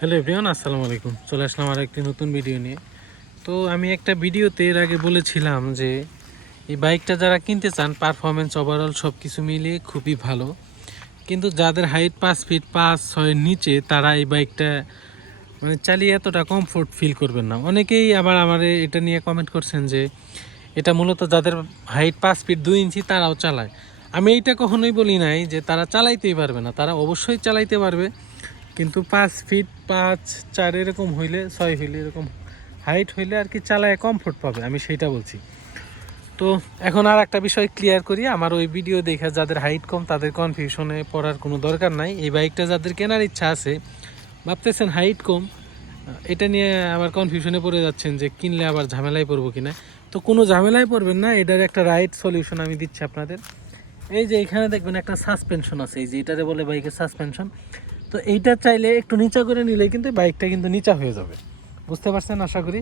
Hello everyone, আসসালামু আলাইকুম। চলে আসলাম আর একটি নতুন ভিডিও নিয়ে। তো আমি একটা ভিডিওতে এর আগে বলেছিলাম যে এই বাইকটা যারা কিনতে চান পারফরমেন্স ওভারঅল সব কিছু মিলিয়ে খুবই ভালো, কিন্তু যাদের হাইট 5 ফিট 5-6 নিচে তারা এই বাইকটা চালিয়ে এতটা কমফোর্ট ফিল করবেন না। অনেকেই আবার আমার এটা নিয়ে কমেন্ট করছেন যে এটা মূলত যাদের হাইট 5 ফিট 2 ইঞ্চি তারাও চালায়। আমি এইটা কখনোই বলি নাই যে তারা চালাইতেই পারবে না, তারা অবশ্যই চালাইতে পারবে, কিন্তু 5 ফিট 5-4 এরকম হইলে 6 হইলে এরকম হাইট হইলে আর কি চালায় কমফোর্ট পাবে, আমি সেইটা বলছি। তো এখন আর একটা বিষয় ক্লিয়ার করি, আমার ওই ভিডিও দেখে যাদের হাইট কম তাদের কনফিউশনে পড়ার কোনো দরকার নাই। এই বাইকটা যাদের কেনার ইচ্ছা আছে, ভাবতেছেন হাইট কম, এটা নিয়ে আবার কনফিউশনে পড়ে যাচ্ছেন যে কিনলে আবার ঝামেলায় পড়বো কিনা। তো কোনো ঝামেলায় পড়বেন না, এটার একটা রাইট সলিউশন আমি দিচ্ছি আপনাদের। এই যে এখানে দেখবেন একটা সাসপেনশন আছে, এই যে এটাতে বলে বাইকের সাসপেনশন। তো এইটা চাইলে একটু নিচা করে নিলে কিন্তু বাইকটা কিন্তু নিচা হয়ে যাবে, বুঝতে পারছেন আশা করি।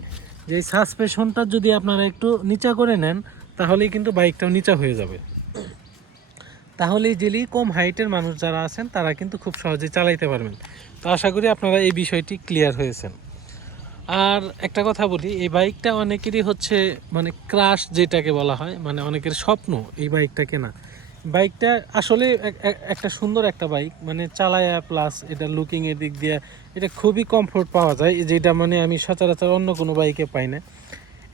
যে এই সাসপেনশনটা যদি আপনারা একটু নিচা করে নেন তাহলেই কিন্তু বাইকটাও নিচা হয়ে যাবে। তাহলে ইজিলি কম হাইটের মানুষ যারা আছেন তারা কিন্তু খুব সহজে চালাইতে পারবেন। তো আশা করি আপনারা এই বিষয়টি ক্লিয়ার হয়েছেন। আর একটা কথা বলি, এই বাইকটা অনেকেরই হচ্ছে ক্রাশ যেটাকে বলা হয়, অনেকের স্বপ্ন এই বাইকটা কেনা। বাইকটা আসলে একটা সুন্দর একটা বাইক, চালায়া প্লাস এটা লুকিং এর দিক দিয়ে এটা খুবই কমফোর্ট পাওয়া যায়, যেটা আমি সচরাচর অন্য কোনো বাইকে পাই না।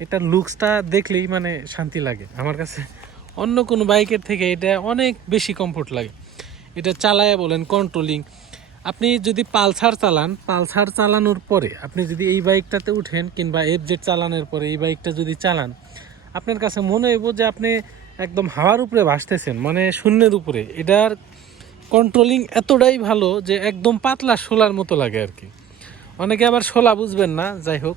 এটা লুকসটা দেখলেই শান্তি লাগে আমার কাছে, অন্য কোনো বাইকের থেকে এটা অনেক বেশি কমফোর্ট লাগে। এটা চালায়া বলেন কন্ট্রোলিং, আপনি যদি পালসার চালান, পালসার চালানোর পরে আপনি যদি এই বাইকটাতে উঠেন কিংবা এফজেড চালানোর পরে এই বাইকটা যদি চালান, আপনার কাছে মনে হইব যে আপনি একদম হাওয়ার উপরে ভাসতেছেন, শূন্যের উপরে। এটার কন্ট্রোলিং এতটাই ভালো যে একদম পাতলা শোলার মতো লাগে আর কি। অনেকে আবার শোলা বুঝবেন না, যাই হোক,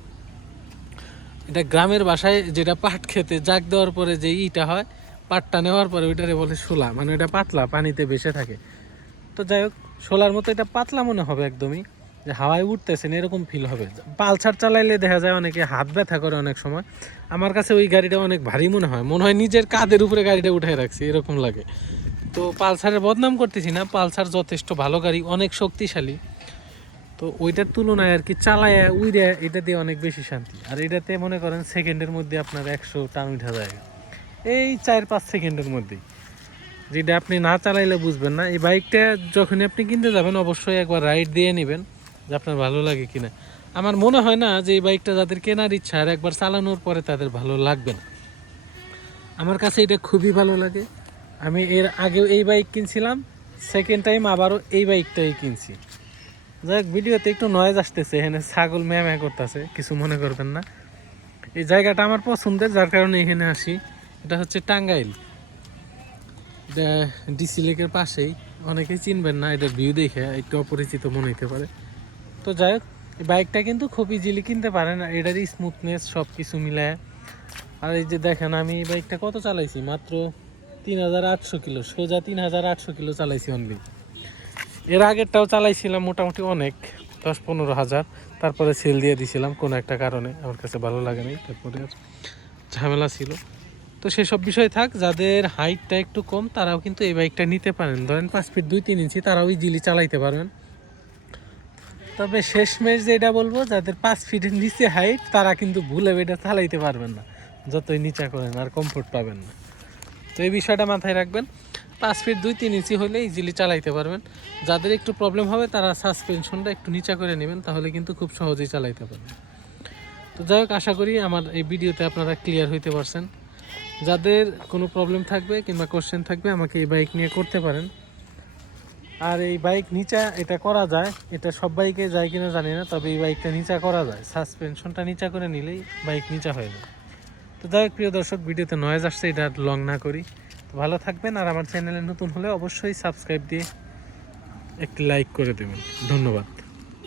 এটা গ্রামের ভাষায় যেটা পাট খেতে জাগ দেওয়ার পরে যে ইটা হয়, পাটটা নেওয়ার পরে ওইটারে বলে শোলা, এটা পাতলা পানিতে ভেসে থাকে। তো যাই হোক, শোলার মতো এটা পাতলা মনে হবে একদমই, যে হাওয়ায় উঠতেছেন এরকম ফিল হবে। পালসার চালাইলে দেখা যায় অনেকে হাত ব্যথা করে অনেক সময়, আমার কাছে ওই গাড়িটা অনেক ভারী মনে হয়, নিজের কাঁধের উপরে গাড়িটা উঠে রাখছি এরকম লাগে। তো পালসারের বদনাম করতেছি না, পালসার যথেষ্ট ভালো গাড়ি, অনেক শক্তিশালী। তো ওইটার তুলনায় আর কি চালায় উইরা এটা দিয়ে অনেক বেশি শান্তি। আর এটাতে মনে করেন সেকেন্ডের মধ্যে আপনার 100 টান উঠা যায়, এই 4-5 সেকেন্ডের মধ্যেই, যেটা আপনি না চালাইলে বুঝবেন না। এই বাইকটা যখনই আপনি কিনতে যাবেন অবশ্যই একবার রাইড দিয়ে নেবেন যে আপনার ভালো লাগে কিনা। আমার মনে হয় না যে এই বাইকটা যাদের কেনার ইচ্ছা আর একবার চালানোর পরে তাদের ভালো লাগবে না। আমার কাছে এটা খুবই ভালো লাগে। আমি এর আগেও এই বাইক কিনছিলাম, সেকেন্ড টাইম আবারও এই বাইকটাই কিনছি। যাই হোক, ভিডিওতে একটু নয়েজ আসতেছে, এখানে ছাগল ম্যাঁ করতেছে, কিছু মনে করবেন না। এই জায়গাটা আমার পছন্দের, যার কারণে এখানে আসি। এটা হচ্ছে টাঙ্গাইল, ডিসি লেকের পাশেই। অনেকেই চিনবেন না, এটার ভিউ দেখে একটু অপরিচিত মনে হতে পারে। তো যাই হোক, এই বাইকটা কিন্তু খুব ইজিলি কিনতে পারেন, এটার স্মুথনেস সব কিছু মিলায়। আর এই যে দেখেন, আমি এই বাইকটা কত চালাইছি, মাত্র 3800 কিলো, সোজা 3800 কিলো চালাইছি অনলি। এর আগেরটাও চালাইছিলাম মোটামুটি অনেক, 10-15 হাজার, তারপরে সেল দিয়ে দিছিলাম কোনো একটা কারণে, আমার কাছে ভালো লাগে নাই, তারপরে ঝামেলা ছিল। তো সেসব বিষয় থাক, যাদের হাইটটা একটু কম তারাও কিন্তু এই বাইকটা নিতে পারেন। ধরেন 5 ফিট 2-3 ইঞ্চি তারাও ইজিলি চালাইতে পারবেন। তবে শেষমেশ যেটা বলবো, যাদের 5 ফিটের নিচে হাইট তারা কিন্তু ভুলে এটা চালাইতে পারবেন না, যতই নিচা করেন আর কমফোর্ট পাবেন না। তো এই বিষয়টা মাথায় রাখবেন, 5 ফিট 2-3 ইঞ্চি হলে ইজিলি চালাইতে পারবেন। যাদের একটু প্রবলেম হবে তারা সাসপেনশনটা একটু নিচা করে নেবেন, তাহলে কিন্তু খুব সহজেই চালাইতে পারবেন। তো যাই হোক, আশা করি আমার এই ভিডিওতে আপনারা ক্লিয়ার হইতে পারছেন। যাদের কোনো প্রবলেম থাকবে কিংবা কোশ্চেন থাকবে আমাকে এই বাইক নিয়ে করতে পারেন। আর এই বাইক নিচা এটা করা যায়, এটা সব বাইকে যায় কিনা জানি না, তবে এই বাইকটা নিচা করা যায়, সাসপেনশনটা নিচা করে নিলেই বাইক নিচা হয়ে যায়। তো যাই হোক, প্রিয় দর্শক, ভিডিওতে নয়েজ আসছে, এটা লং না করি। তো ভালো থাকবেন, আর আমার চ্যানেলে নতুন হলে অবশ্যই সাবস্ক্রাইব দিয়ে একটি লাইক করে দেবেন। ধন্যবাদ।